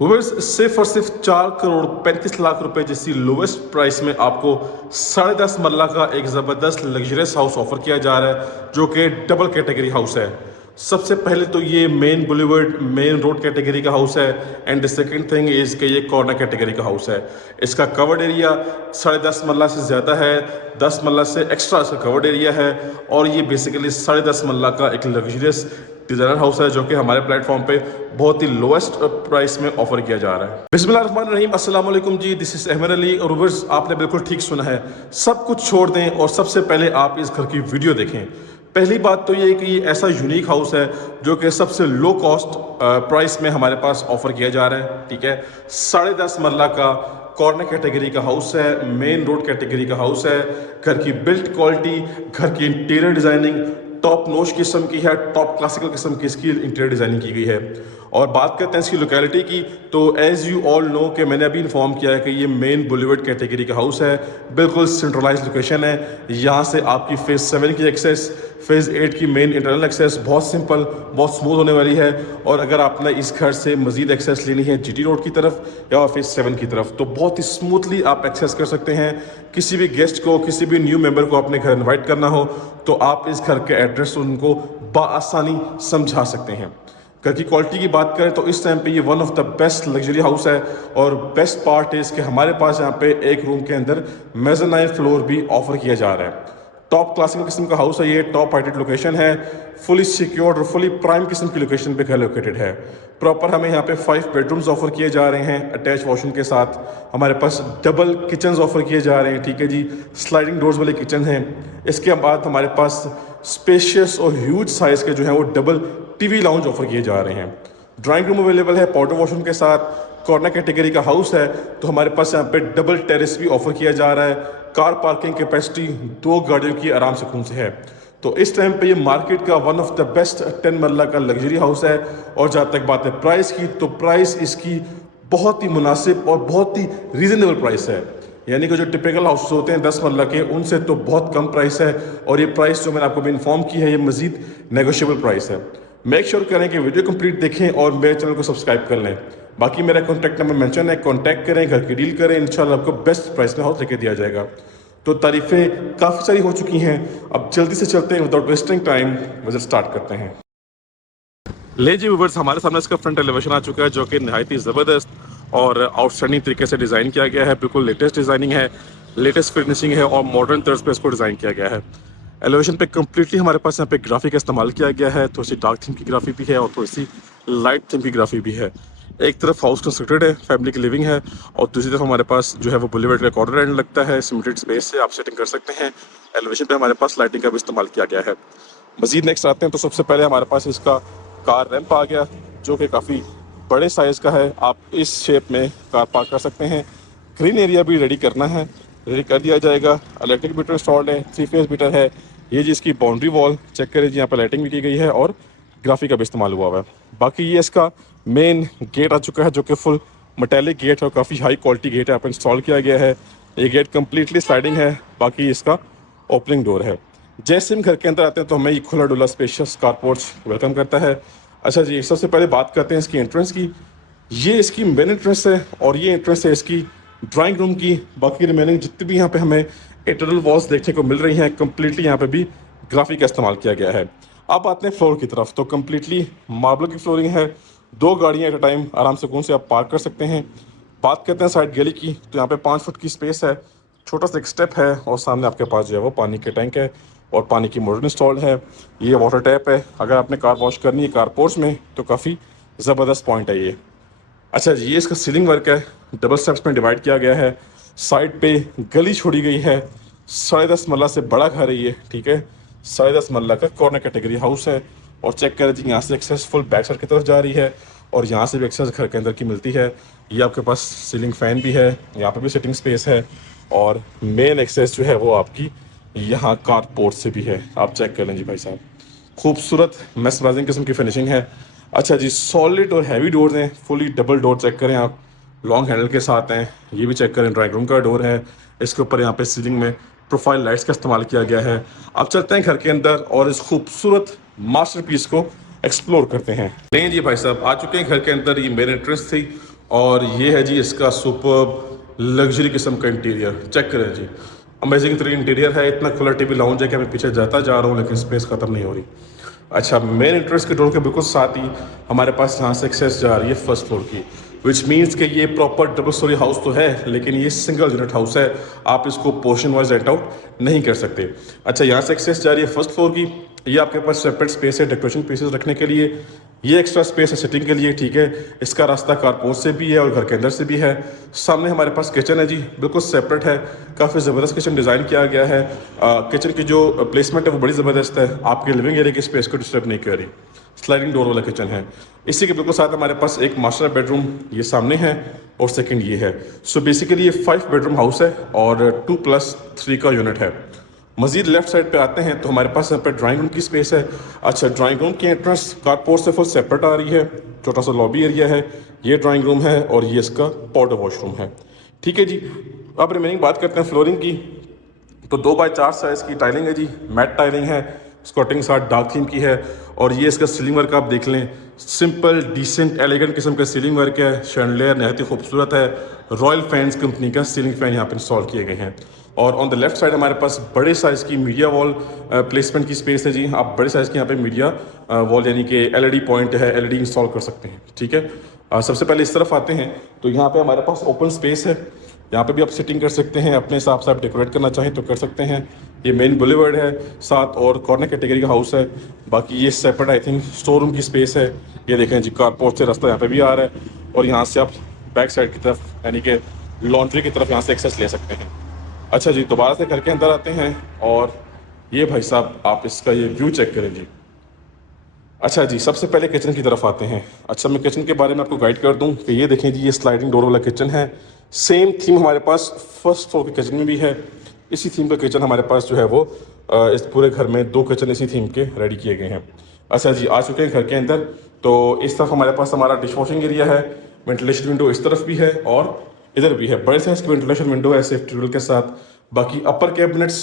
Viewers सिर्फ और सिर्फ 4 करोड़ 35 लाख रुपए जैसी लोवेस्ट प्राइस में आपको 10.5 मरला का एक ज़बरदस्त लग्जरियस हाउस ऑफर किया जा रहा है जो कि डबल कैटेगरी हाउस है। सबसे पहले तो ये main boulevard main road category का हाउस है and the second thing is कि ये कॉर्नर कैटेगरी का हाउस है। इसका कवर्ड एरिया 10.5 मरला से ज़्यादा है, 10 मरला से एक्स्ट्रा इसका कवर्ड एरिया है और ये बेसिकली 10.5 मरला का एक लग्जरियस डिजाइनर हाउस है जो कि हमारे प्लेटफॉर्म पे बहुत ही लोएस्ट प्राइस में ऑफर किया जा रहा है। बिस्मिल्लाहिर्रहमानिर्रहीम, अस्सलाम वालेकुम जी, दिस इज अहमद अली और व्यूअर्स आपने बिल्कुल ठीक सुना है। सब कुछ छोड़ दें और सबसे पहले आप इस घर की वीडियो देखें। पहली बात तो ये कि ये ऐसा यूनिक हाउस है जो कि सबसे लो कॉस्ट प्राइस में हमारे पास ऑफर किया जा रहा है। ठीक है, 10.5 मरला का कॉर्नर कैटेगरी का हाउस है, मेन रोड कैटेगरी का हाउस है। घर की बिल्ट क्वालिटी, घर की इंटीरियर डिजाइनिंग टॉप नोच किस्म की है, टॉप क्लासिकल किस्म की इसकी इंटीरियर डिजाइनिंग की गई है। और बात करते हैं इसकी लोकेलिटी की, तो एज यू ऑल नो कि मैंने अभी इन्फॉर्म किया है कि ये मेन बुलेवर्ड कैटेगरी का हाउस है, बिल्कुल सेंट्रलाइज लोकेशन है। यहाँ से आपकी फेज़ 7 की एक्सेस, फेज़ 8 की मेन इंटरनल एक्सेस बहुत सिंपल बहुत स्मूथ होने वाली है। और अगर आपने इस घर से मजीद एक्सेस लेनी है जीटी रोड की तरफ या फेज़ 7 की तरफ तो बहुत ही स्मूथली आप एक्सेस कर सकते हैं। किसी भी गेस्ट को, किसी भी न्यू मेंबर को अपने घर इन्वाइट करना हो तो आप इस घर के एड्रेस उनको बआसानी समझा सकते हैं। घर की क्वालिटी की बात करें तो इस टाइम पे ये one of the best luxury house है और बेस्ट पार्ट है इसके हमारे पास यहाँ पे एक रूम के अंदर मेज़नाइन फ्लोर भी ऑफर किया जा रहा है। टॉप क्लासिकल किस्म का हाउस है, ये टॉप हाइटेड लोकेशन है, फुली सिक्योर्ड और फुली प्राइम किस्म की लोकेशन पे घर लोकेटेड है। प्रॉपर हमें यहाँ पे 5 बेडरूम्स ऑफर किए जा रहे हैं अटैच वॉशरूम के साथ। हमारे पास डबल किचन ऑफर किए जा रहे हैं, ठीक है जी, स्लाइडिंग डोर्स वाले किचन हैं। इसके बाद हमारे पास स्पेशियस और ह्यूज साइज के जो है वो डबल टीवी लाउंज ऑफर किए जा रहे हैं। ड्राइंग रूम अवेलेबल है पाउडर वॉशरूम के साथ। कॉर्नर कैटेगरी का हाउस है तो हमारे पास यहाँ पे डबल टेरेस भी ऑफर किया जा रहा है। कार पार्किंग कैपेसिटी 2 गाड़ियों की आराम से खून से है। तो इस टाइम पे ये मार्केट का वन ऑफ द बेस्ट 10 मरला का लग्जरी हाउस है। और जहाँ तक बात है प्राइस की, तो प्राइस इसकी बहुत ही मुनासिब और बहुत ही रीजनेबल प्राइस है। यानी कि जो टिपिकल हाउस होते हैं 10 मरला के, उनसे तो बहुत कम प्राइस है। और ये प्राइस जो मैंने आपको भी इन्फॉर्म की है ये मजीद नेगोशिएबल प्राइस है। मेक श्योर करें कि वीडियो कंप्लीट देखें और मेरे चैनल को सब्सक्राइब कर लें। बाकी मेरा कॉन्टैक्ट नंबर मेंशन है, कॉन्टैक्ट करें, घर की डील करें, इंशाल्लाह आपको बेस्ट प्राइस में हाउस लेके दिया जाएगा। तो तारीफें काफ़ी सारी हो चुकी हैं, अब जल्दी से चलते हैं without wasting time, visit start करते हैं। ले जी व्यूअर्स, हमारे सामने इसका फ्रंट एलिवेशन आ चुका है जो कि नहायत ही ज़बरदस्त और आउटस्टैंडिंग तरीके से डिज़ाइन किया गया है। बिल्कुल लेटेस्ट डिज़ाइनिंग है, लेटेस्ट फिनिशिंग है और मॉडर्न तर्ज पे इसको डिज़ाइन किया गया है। एलिवेशन पे कम्प्लीटली हमारे पास यहाँ पे ग्राफिक का इस्तेमाल किया गया है। थोड़ी सी डार्क थीम की ग्राफी भी है और थोड़ी सी लाइट थीम की ग्राफी भी है। एक तरफ हाउस कंस्ट्रक्टेड है, फैमिली की लिविंग है, और दूसरी तरफ हमारे पास जो है वो बुलेवर्ड का कॉर्नर एंड लगता है। सिमेंटेड स्पेस से आप सेटिंग कर सकते हैं। एलिवेशन पे हमारे पास लाइटिंग का भी इस्तेमाल किया गया है। मजीद नेक्स्ट आते हैं तो सबसे पहले हमारे पास इसका कार रैंप आ गया जो कि काफ़ी बड़े साइज़ का है। आप इस शेप में कार पार्क कर सकते हैं। ग्रीन एरिया भी रेडी करना है, रेडी कर दिया जाएगा। इलेक्ट्रिक मीटर इंस्टॉल्ड है, 3 फेज मीटर है। ये जी इसकी बाउंड्री वॉल चेक करें जी, यहाँ पर लाइटिंग भी की गई है और ग्राफिक का भी इस्तेमाल हुआ हुआ है। बाकी ये इसका मेन गेट आ चुका है जो कि फुल मेटेलिक गेट है और काफ़ी हाई क्वालिटी गेट है, यहाँ पर इंस्टॉल किया गया है। ये गेट कम्प्लीटली स्लाइडिंग है, बाकी इसका ओपनिंग डोर है। जैसे हम घर के अंदर आते हैं तो हमें ये खुला डुला स्पेशियस कारपोर्च वेलकम करता है। अच्छा जी, सबसे पहले बात करते हैं इसकी एंट्रेंस की। ये इसकी मेन एंट्रेंस है और ये एंट्रेंस है इसकी ड्राइंग रूम की। बाकी रिमेनिंग जितनी भी यहाँ पे हमें इंटरनल वॉल्स देखने को मिल रही हैं, कम्प्लीटली यहाँ पे भी ग्राफिक का इस्तेमाल किया गया है। अब आते हैं फ्लोर की तरफ, तो कम्प्लीटली मार्बल की फ्लोरिंग है। 2 गाड़ियाँ एट अ टाइम आराम से कौन से आप पार्क कर सकते हैं। बात करते हैं साइड गली की, तो यहाँ पे 5 फुट की स्पेस है, छोटा सा एक स्टेप है और सामने आपके पास जो है वो पानी के टैंक है और पानी की मोटर इंस्टॉल्ड है। ये वाटर टैप है, अगर आपने कार वॉश करनी है कार पोर्च में तो काफ़ी ज़बरदस्त पॉइंट है ये। अच्छा जी, ये इसका सीलिंग वर्क है, डबल स्टेप्स में डिवाइड किया गया है। साइड पे गली छोड़ी गई है। 10.5 मरला से बड़ा घर है ये, ठीक है, 10.5 मरला का कॉर्नर कैटेगरी हाउस है। और चेक करें जी, यहाँ से एक्सेस फुल बैक साइड की तरफ जा रही है और यहाँ से भी एक्सेस घर के अंदर की मिलती है। ये आपके पास सीलिंग फैन भी है, यहाँ पर भी सिटिंग स्पेस है और मेन एक्सेस जो है वो आपकी यहाँ कार पोर्ट से भी है। आप चेक कर लें जी भाई साहब, खूबसूरत मेसमराइजिंग किस्म की फिनिशिंग है। अच्छा जी, सॉलिड और हैवी डोर्स हैं, फुली डबल डोर चेक करें आप, लॉन्ग हैंडल के साथ हैं। ये भी चेक करें, ड्राइंग रूम का डोर है। इसके ऊपर यहाँ पे सीलिंग में प्रोफाइल लाइट्स का इस्तेमाल किया गया है। अब चलते हैं घर के अंदर और इस खूबसूरत मास्टरपीस को एक्सप्लोर करते हैं। नहीं जी भाई साहब, आ चुके हैं घर के अंदर। ये मेन एंट्रेंस थी और ये है जी इसका सुपर लग्जरी किस्म का इंटीरियर, चेक करें जी। अमेजिंग तरीन इंटीरियर है, इतना खुला टीवी लाउंज है कि मैं पीछे जाता जा रहा हूँ लेकिन स्पेस ख़त्म नहीं हो रही। अच्छा, मेन एंट्रेंस के डोर के बिल्कुल साथ ही हमारे पास यहाँ से एक्सेस जा रही है फर्स्ट फ्लोर की, विच मीन्स कि ये प्रॉपर डबल स्टोरी हाउस तो है लेकिन ये सिंगल यूनिट हाउस है, आप इसको पोर्शन वाइज रेंट आउट नहीं कर सकते। अच्छा, यहाँ से एक्सेस जा रही है फर्स्ट फ्लोर की, ये आपके पास सेपरेट स्पेस है डेकोरेशन पीसेस रखने के लिए, ये एक्स्ट्रा स्पेस है सिटिंग के लिए, ठीक है। इसका रास्ता कारपोर्ट से भी है और घर के अंदर से भी है। सामने हमारे पास किचन है जी, बिल्कुल सेपरेट है, काफ़ी ज़बरदस्त किचन डिज़ाइन किया गया है। किचन की जो प्लेसमेंट है वो बड़ी ज़बरदस्त है, आपके लिविंग एरिया की स्पेस को डिस्टर्ब नहीं कर रही। स्लाइडिंग डोर वाला किचन है। इसी के बिल्कुल साथ हमारे पास एक मास्टर बेडरूम ये सामने है और सेकंड ये है। सो बेसिकली ये 5 बेडरूम हाउस है और 2+3 का यूनिट है। मजीद लेफ्ट साइड पे आते हैं तो हमारे पास यहाँ पे ड्राइंग रूम की स्पेस है। अच्छा, ड्राइंग रूम की एंट्रेंस कारपोर्ट से फुल सेपरेट आ रही है, छोटा सा लॉबी एरिया है, ये ड्राइंग रूम है और ये इसका पाउडर वॉशरूम है, ठीक है जी। अब रिमेनिंग बात करते हैं फ्लोरिंग की, तो 2x4 साइज़ की टाइलिंग है जी, मैट टाइलिंग है, स्कॉटिंग साथ डार्क थीम की है और ये इसका सीलिंग वर्क आप देख लें, सिंपल डिसेंट एलिगेंट किस्म का सीलिंग वर्क है, शैंडलियर नहायत ही खूबसूरत है, रॉयल फैंस कंपनी का सीलिंग फैन यहाँ पर इंस्टॉल किए गए हैं। और ऑन द लेफ्ट साइड हमारे पास बड़े साइज़ की मीडिया वॉल प्लेसमेंट की स्पेस है जी, आप बड़े साइज़ की यहाँ पे मीडिया वॉल यानी कि एलईडी पॉइंट है, एलईडी इंस्टॉल कर सकते हैं, ठीक है। सबसे पहले इस तरफ आते हैं तो यहाँ पे हमारे पास ओपन स्पेस है, यहाँ पे भी आप सिटिंग कर सकते हैं, अपने हिसाब से आप डेकोरेट करना चाहें तो कर सकते हैं। ये मेन बुलेवर्ड है साथ और कॉर्नर कैटेगरी का हाउस है। बाकी ये separate I think store room की स्पेस है, ये देखें जी कारपोर्ट से रास्ता यहाँ पे भी आ रहा है और यहाँ से आप बैक साइड की तरफ यानी कि लॉन्ड्री की तरफ यहाँ से एक्सेस ले सकते हैं। अच्छा जी, दोबारा से घर के अंदर आते हैं और ये भाई साहब आप इसका ये व्यू चेक करें जी। अच्छा जी, सबसे पहले किचन की तरफ आते हैं। अच्छा, मैं किचन के बारे में आपको गाइड कर दूं कि ये देखें जी, ये स्लाइडिंग डोर वाला किचन है। सेम थीम हमारे पास फर्स्ट फ्लोर के किचन में भी है। इसी थीम का किचन हमारे पास जो है वो इस पूरे घर में 2 किचन इसी थीम के रेडी किए गए हैं। अच्छा जी, आ चुके हैं घर के अंदर, तो इस तरफ हमारे पास हमारा डिश वॉशिंग एरिया है, वेंटिलेशन विंडो इस तरफ भी है और इधर भी है, बड़े साइज की वेंटिलेशन विंडो है सेफ्टी रूल के साथ। बाकी अपर कैबिनेट्स,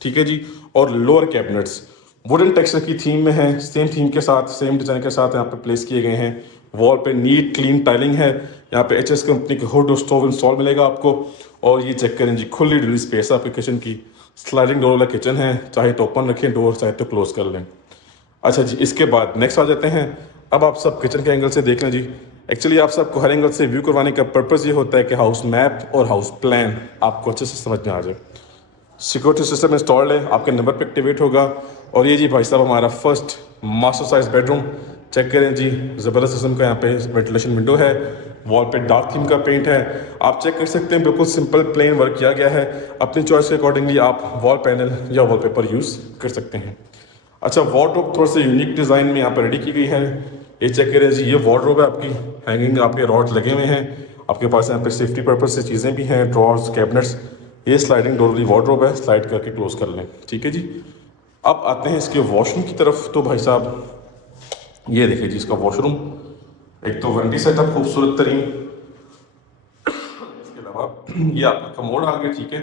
ठीक है जी, और लोअर कैबिनेट्स वुडन टेक्सचर की थीम में है, सेम थीम के साथ सेम डिज़ाइन के साथ यहाँ पे प्लेस किए गए हैं। वॉल पे नीट क्लीन टाइलिंग है, यहाँ पे एचएस कंपनी का हुड और स्टोव इंस्टॉल मिलेगा आपको। और ये चेक करें जी, खुली डुली स्पेस है आपके किचन की, स्लाइडिंग डोर वाला किचन है, चाहे तो ओपन रखें डोर, चाहे तो क्लोज कर लें। अच्छा जी, इसके बाद नेक्स्ट आ जाते हैं। अब आप सब किचन के एंगल से देख लें जी। एक्चुअली आप सबको हर एंगल से व्यू करवाने का पर्पज़ ये होता है कि हाउस मैप और हाउस प्लान आपको अच्छे से समझ में आ जाए। सिक्योरिटी सिस्टम इंस्टॉल्ड है, आपके नंबर पे एक्टिवेट होगा। और ये जी भाई साहब हमारा first master size bedroom, check करें जी, ज़बरदस्त किस्म का यहाँ पे वेंटिलेशन विंडो है, वॉल पे डार्क थीम का पेंट है, आप चेक कर सकते हैं, बिल्कुल सिंपल प्लेन वर्क किया गया है। अपनी चॉइस के अकॉर्डिंगली आप वॉल पैनल या वॉलपेपर यूज़ कर सकते हैं। अच्छा, वार्डरोब थोड़ा सा यूनिक डिज़ाइन में यहाँ पर रेडी की गई है, ये चेक करें जी, ये वार्डरोब है आपकी, हैंगिंग आपके रॉड्स लगे हुए हैं, आपके पास यहाँ पे सेफ्टी पर्पज से चीज़ें भी हैं, ड्रॉर्स, कैबिनेट्स। ये स्लाइडिंग डोर वाली वार्डरोब है, स्लाइड करके क्लोज कर लें, ठीक है जी। अब आते हैं इसके वॉशरूम की तरफ, तो भाई साहब ये देखिए जी इसका वॉशरूम, एक तो वनडी सेटअप खूबसूरत तरीन, इसके अलावा ये आपका कमोड आ गया, ठीक है,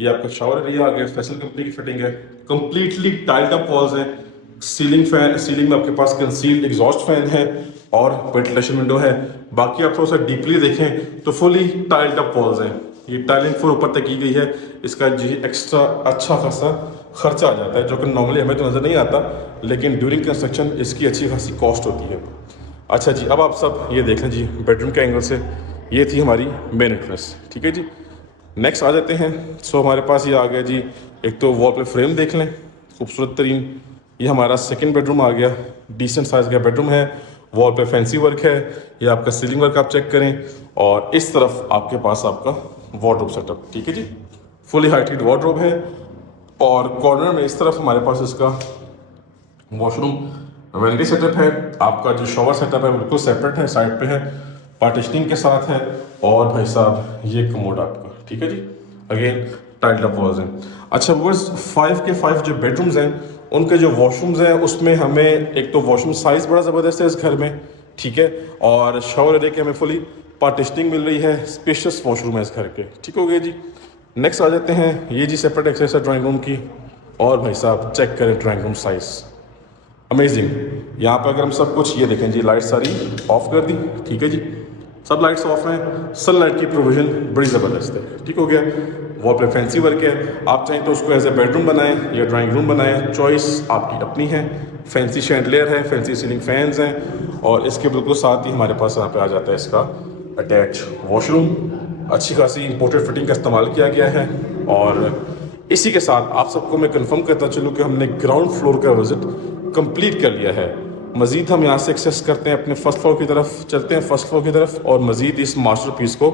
ये आपका शावर एरिया आ गया, स्पेशल कंपनी की फिटिंग है, कंप्लीटली टाइल्ड अप वॉल्स हैं, सीलिंग फैन, सीलिंग में आपके पास कंसील्ड एग्जॉस्ट फैन है और वेंटिलेशन विंडो है। बाकी आप थोड़ा सा डीपली देखें तो फुली टाइल्ड अप वॉल्स हैं, ये टाइलिंग फुल ऊपर तक की गई है। इसका जी एक्स्ट्रा अच्छा खासा खर्चा आ जाता है जो कि नॉर्मली हमें तो नज़र नहीं आता, लेकिन ड्यूरिंग कंस्ट्रक्शन इसकी अच्छी खासी कॉस्ट होती है। अच्छा जी, अब आप सब ये देख लें जी बेडरूम के एंगल से, ये थी हमारी मेन एंट्रेंस, ठीक है जी। नेक्स्ट आ जाते हैं। सो हमारे पास ये आ गया जी, एक तो वॉल पे फ्रेम देख लें खूबसूरत तरीन, ये हमारा सेकंड बेडरूम आ गया, डिसेंट साइज़ का बेडरूम है, वॉल पे फैंसी वर्क है, ये आपका सीलिंग वर्क आप चेक करें। और इस तरफ आपके पास आपका वार्डरोब सेटअप, ठीक है जी, फुली हाइटेड वार्डरोब है। और कॉर्नर में इस तरफ हमारे पास इसका वॉशरूम वेंटी सेटअप है, आपका जो शॉवर सेटअप है बिल्कुल सेपरेट है, साइड पे है, पार्टीशनिंग के साथ है। और भाई साहब ये कमोड आपका, ठीक है जी, अगेन टाइल्ड अप वॉल्स हैं। अच्छा व्यूअर्स, 5 के 5 जो बेडरूम्स हैं उनके जो वॉशरूम्स हैं उसमें हमें एक तो वॉशरूम साइज़ बड़ा ज़बरदस्त है इस घर में, ठीक है, और शावर एरिया की हमें फुली पार्टीशनिंग मिल रही है, स्पेशियस वॉशरूम है इस घर के, ठीक हो गया जी। नेक्स्ट आ जाते हैं, ये जी सेपरेट एक्सेस है ड्राइंग रूम की, और भाई साहब चेक करें ड्राइंग रूम साइज़, अमेजिंग। यहाँ पर अगर हम सब कुछ ये देखें जी, लाइट सारी ऑफ कर दी, ठीक है जी, सब लाइट्स ऑफ हैं, सनलाइट की प्रोविजन बड़ी ज़बरदस्त है। ठीक हो गया। वॉल पे फैंसी वर्क है, आप चाहें तो उसको एज ए बेडरूम बनाएं या ड्राइंग रूम बनाएं, चॉइस आपकी अपनी है। फैंसी शैंडलियर है, फैंसी सीलिंग फैंस हैं और इसके बिल्कुल साथ ही हमारे पास यहाँ पे आ जाता है इसका अटैच वॉशरूम। अच्छी खासी इंपोर्टेड फिटिंग का इस्तेमाल किया गया है। और इसी के साथ आप सबको मैं कंफर्म करता चलूँ कि हमने ग्राउंड फ्लोर का विजिट कंप्लीट कर लिया है। मज़ीद हम यहाँ से एक्सेस करते हैं अपने फर्स्ट फ्लोर की तरफ, चलते हैं फर्स्ट फ्लोर की तरफ और मज़ीद इस मास्टरपीस को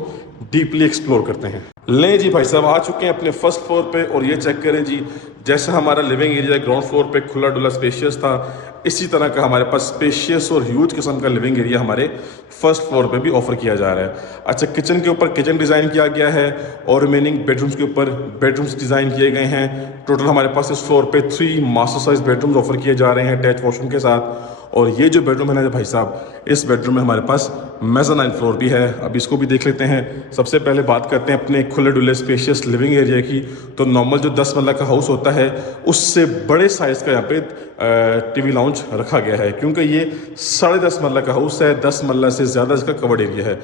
डीपली एक्सप्लोर करते हैं। लें जी भाई साहब, आ चुके हैं अपने फर्स्ट फ्लोर पे और ये चेक करें जी, जैसा हमारा लिविंग एरिया ग्राउंड फ्लोर पे खुला डुला स्पेशियस था, इसी तरह का हमारे पास स्पेशियस और ह्यूज किस्म का लिविंग एरिया हमारे फर्स्ट फ्लोर पे भी ऑफर किया जा रहा है। अच्छा, किचन के ऊपर किचन डिज़ाइन किया गया है और रिमेनिंग बेडरूम्स के ऊपर बेडरूम्स डिज़ाइन किए गए हैं। टोटल हमारे पास इस फ्लोर पे 3 मास्टर साइज बेडरूम्स ऑफर किए जा रहे हैं अटैच वॉशरूम के साथ। और ये जो बेडरूम है ना भाई साहब, इस बेडरूम में हमारे पास मेज़ानाइन फ्लोर भी है। अब इसको भी देख लेते हैं। सबसे पहले बात करते हैं अपने खुले डुले स्पेशियस लिविंग एरिया की। तो नॉर्मल जो 10 मरला का हाउस होता है उससे बड़े साइज़ का यहाँ पे टीवी लाउंज रखा गया है, क्योंकि ये 10.5 मरला का हाउस है, 10 मरला से ज़्यादा इसका कवर्ड एरिया है।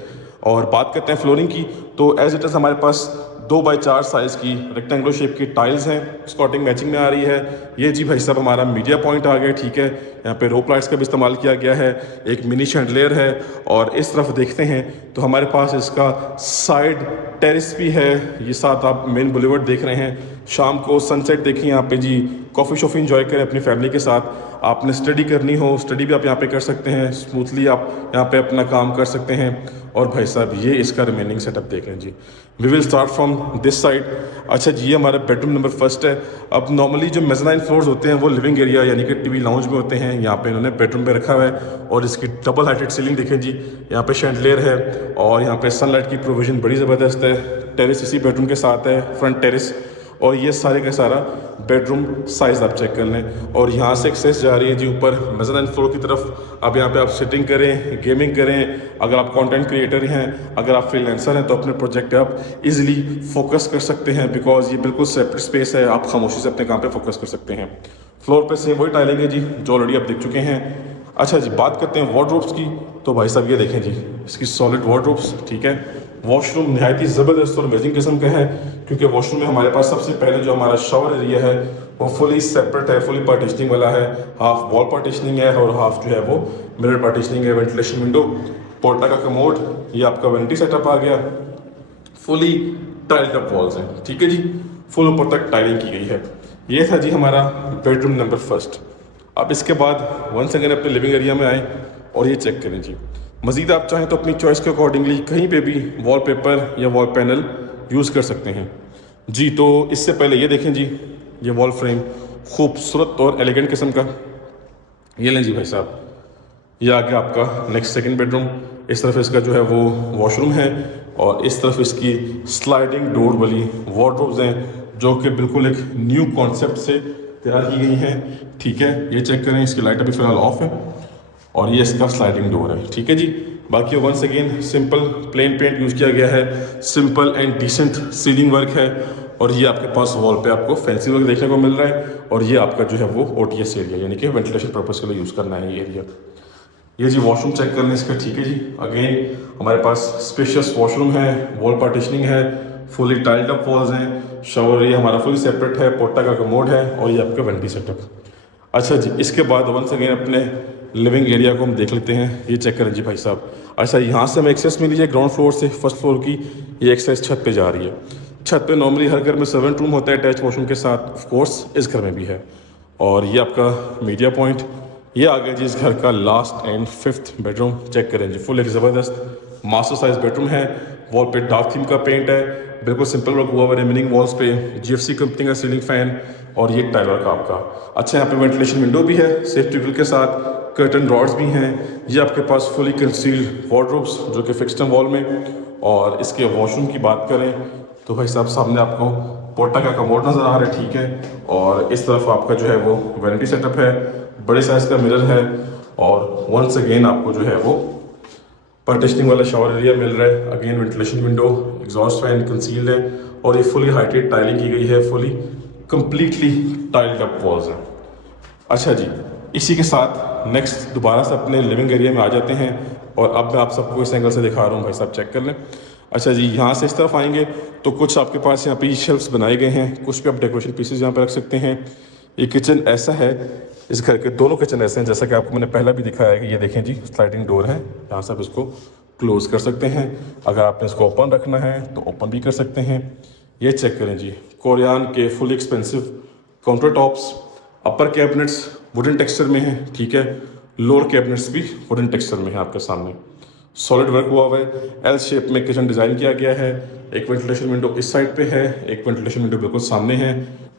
और बात करते हैं फ्लोरिंग की, तो एज इट इज़ हमारे पास 2x4 साइज़ की रेक्टेंगुलर शेप की टाइल्स हैं, स्कॉटिंग मैचिंग में आ रही है। ये जी भाई साहब हमारा मीडिया पॉइंट आ गया। ठीक है, यहाँ पे रोप लाइट्स का भी इस्तेमाल किया गया है, एक मिनी शैंडलियर है। और इस तरफ देखते हैं तो हमारे पास इसका साइड टेरेस भी है। ये साथ आप मेन बुलेवर्ड देख रहे हैं। शाम को सनसेट देखिए यहाँ पे जी, कॉफ़ी शॉफ़ी इंजॉय करें अपनी फैमिली के साथ। आपने स्टडी करनी हो, स्टडी भी आप यहाँ पे कर सकते हैं, स्मूथली आप यहाँ पे अपना काम कर सकते हैं। और भाई साहब ये इसका रिमेनिंग सेटअप देखें जी। We will start from this side. अच्छा जी, ये हमारा बेडरूम नंबर फर्स्ट है। अब नॉर्मली जो मेज़ानाइन फ्लोर्स होते हैं वो लिविंग एरिया यानी कि टीवी लाउंज में होते हैं, यहाँ पे इन्होंने बेडरूम पे रखा हुआ है। और इसकी डबल हाइटेड सीलिंग देखें जी, यहाँ पे शैंडलियर है और यहाँ पे सनलाइट की प्रोविजन बड़ी ज़बरदस्त है। टेरेस इसी बेडरूम के साथ है, फ्रंट टेरेस। और ये सारे का सारा बेडरूम साइज़ आप चेक कर लें। और यहाँ से एक्सेस जा रही है जी ऊपर मेज़ानाइन फ्लोर की तरफ। अब यहाँ पे आप सिटिंग करें, गेमिंग करें, अगर आप कंटेंट क्रिएटर हैं, अगर आप फ्रीलांसर हैं तो अपने प्रोजेक्ट पे आप इजीली फोकस कर सकते हैं, बिकॉज ये बिल्कुल सेपरेट स्पेस है, आप खामोशी से अपने काम पे फोकस कर सकते हैं। फ्लोर पे सेम वही टाइलिंग है जी जो ऑलरेडी आप देख चुके हैं। अच्छा जी, बात करते हैं वार्डरोब्स की। तो भाई साहब ये देखें जी, इसकी सॉलिड वार्डरोब्स। ठीक है, वॉशरूम नहायत ही ज़बरदस्त और अमेजिंग किस्म का है, क्योंकि वॉशरूम में हमारे पास सबसे पहले जो हमारा शावर एरिया है वो फुली सेपरेट है, फुली पार्टीशनिंग वाला है। हाफ वॉल पार्टीशनिंग है और हाफ जो है वो मिरर पार्टीशनिंग है। वेंटिलेशन विंडो, पोर्टा का कमोड, ये आपका वेंटी सेटअप आ गया। फुली टाइल्ड अप वॉल्स हैं। ठीक है जी, फुल ऊपर तक टाइलिंग की गई है। ये था जी हमारा बेडरूम नंबर फर्स्ट। अब इसके बाद वंस अगेन अपने लिविंग एरिया में आए और ये चेक करें जी। मज़ीद आप चाहें तो अपनी चॉइस के अकॉर्डिंगली कहीं पे भी वॉलपेपर या वॉल पैनल यूज़ कर सकते हैं जी। तो इससे पहले ये देखें जी, ये वॉल फ्रेम खूबसूरत और एलिगेंट किस्म का। ये लें जी भाई साहब, ये आ गया आपका नेक्स्ट सेकंड बेडरूम। इस तरफ इसका जो है वो वॉशरूम है और इस तरफ इसकी स्लाइडिंग डोर वाली वार्डरोब्स हैं जो कि बिल्कुल एक न्यू कॉन्सेप्ट से तैयार की गई हैं। ठीक है, ये चेक करें, इसकी लाइट अभी फ़िलहाल ऑफ है और ये इसका स्लाइडिंग डोर है। ठीक है जी, बाकी once again simple plain paint use किया गया है, simple and decent ceiling work है। और ये आपके पास वॉल पे आपको फैंसी वर्क देखने को मिल रहा है। और ये आपका जो है वो OTS एरिया यानी कि वेंटिलेशन पर्पज़ के लिए यूज़ करना है ये एरिया। ये जी वॉशरूम चेक कर लें इसका। ठीक है जी, अगेन हमारे पास स्पेशियस वॉशरूम है, वॉल पार्टीशनिंग है, फुली टाइल्ड अप वॉल्स हैं, शावर ये हमारा फुली सेपरेट है, पोर्टा का कमोड है और ये आपका वेंटी सेटअप। अच्छा जी, इसके बाद वंस अगेन अपने लिविंग एरिया को हम देख लेते हैं। ये चेक करें जी भाई साहब। अच्छा, यहाँ से हमें एक्सेस मिली है ग्राउंड फ्लोर से फर्स्ट फ्लोर की। ये एक्सेस छत पे जा रही है। छत पे नॉर्मली हर घर में सर्वेंट रूम होता है अटैच वॉशरूम के साथ, ऑफ कोर्स इस घर में भी है। और ये आपका मीडिया पॉइंट, ये आ गया जी इस घर का last and 5th bedroom. Check करें जी, फुल एक ज़बरदस्त मास्टर साइज बेडरूम है। वॉल पे डार्क थीम का पेंट है, बिल्कुल सिंपल वर्क हुआ हुआ रिमेनिंग वॉल्स पे। GFC कंपनी का सीलिंग फैन और ये टाइल वर्क आपका। अच्छा, यहाँ पे वेंटिलेशन विंडो भी है सेफ्टी ग्रिल के साथ, कर्टन रॉड्स भी हैं। ये आपके पास फुली कंसील्ड वार्डरोब्स जो कि फिक्स्ड हैं वॉल में। और इसके वॉशरूम की बात करें तो भाई साहब सामने आपको पोर्टा का कमोड नज़र आ रहा है। ठीक है, और इस तरफ आपका जो है वो वैनिटी सेटअप है, बड़े साइज़ का मिरर है और वंस अगेन आपको जो है वो पार्टीशनिंग वाला शावर एरिया मिल रहा है। Again ventilation window, exhaust fan concealed है और ये फुली हाइटेड टाइलिंग की गई है, fully completely tiled up walls हैं। अच्छा जी, इसी के साथ नेक्स्ट दोबारा से अपने लिविंग एरिया में आ जाते हैं। और अब मैं आप सबको इस एंगल से दिखा रहा हूँ, भाई साहब चेक कर लें। अच्छा जी, यहाँ से इस तरफ आएंगे तो कुछ आपके पास यहाँ पे शेल्फ्स बनाए गए हैं, कुछ भी आप डेकोरेशन पीसेज यहाँ पे रख सकते हैं। ये किचन ऐसा है, इस घर के दोनों किचन ऐसे हैं जैसा कि आपको मैंने पहले भी दिखाया है कि ये देखें जी, स्लाइडिंग डोर है, यहाँ से आप इसको क्लोज कर सकते हैं। अगर आपने इसको ओपन रखना है तो ओपन भी कर सकते हैं। ये चेक करें जी, कोरियन के फुल एक्सपेंसिव काउंटर टॉप्स, अपर कैबिनेट्स वुडन टेक्सचर में है, ठीक है, लोअर कैबिनेट्स भी वुडन टेक्सचर में है आपके सामने, सॉलिड वर्क हुआ हुआ है। एल शेप में किचन डिज़ाइन किया गया है। एक वेंटिलेशन विंडो इस साइड पे है, एक वेंटिलेशन विंडो बिल्कुल सामने है।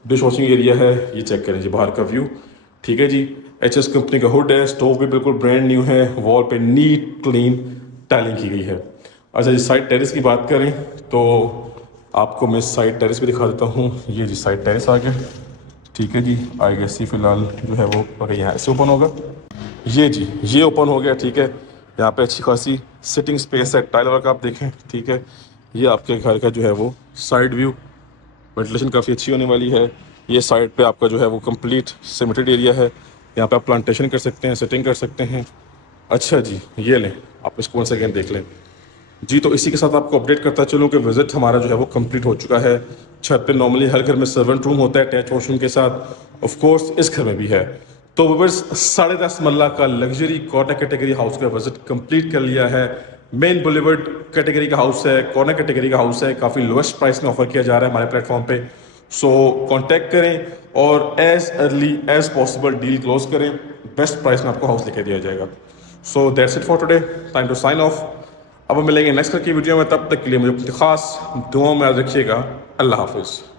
डिश वॉशिंग एरिया है, ये चेक करें जी बाहर का व्यू, ठीक है जी। एचएस कंपनी का हुड है, स्टोव भी बिल्कुल ब्रांड न्यू है, वॉल पे नीट क्लीन टाइलिंग की गई है। अच्छा जी, साइड टेरेस की बात करें तो आपको मैं साइड टेरेस भी दिखा देता हूँ। ये जी साइड टेरेस आ गया, ठीक है जी। आई गेस फिलहाल जो है वो अगर यहाँ से ओपन होगा, ये जी ये ओपन हो गया, ठीक है। यहाँ पे अच्छी खासी सिटिंग स्पेस है, टाइल वर्क आप देखें, ठीक है। ये आपके घर का जो है वो साइड व्यू, वेंटिलेशन काफ़ी अच्छी होने वाली है। ये साइड पे आपका जो है वो कंप्लीट सिमेटेड एरिया है, यहाँ पे आप प्लांटेशन कर सकते हैं, सेटिंग कर सकते हैं। अच्छा जी, ये लें आप इसको वंस अगेन देख लें जी। तो इसी के साथ आपको अपडेट करता चलूँ कि विजिट हमारा जो है वो कंप्लीट हो चुका है। छत पे नॉर्मली हर घर में सर्वेंट रूम होता है अटैच वॉशरूम के साथ, ऑफ कोर्स इस घर में भी है। तो व्यूअर्स 10.5 मरला का लग्जरी कॉर्नर कैटेगरी हाउस का विजिट कंप्लीट कर लिया है। मेन बुलेवर्ड कैटेगरी का हाउस है, कॉर्नर कैटेगरी का हाउस है, काफ़ी लोएस्ट प्राइस में ऑफर किया जा रहा है हमारे प्लेटफॉर्म पे। सो कॉन्टैक्ट करें और as early as possible deal close करें, बेस्ट प्राइस में आपको हाउस लेके दिया जाएगा। So that's it for today, time to sign off. अब हम मिलेंगे नेक्स्ट की वीडियो में, तब तक के लिए मुझे अपनी खास दुआओं में याद रखिएगा। अल्लाह हाफिज़।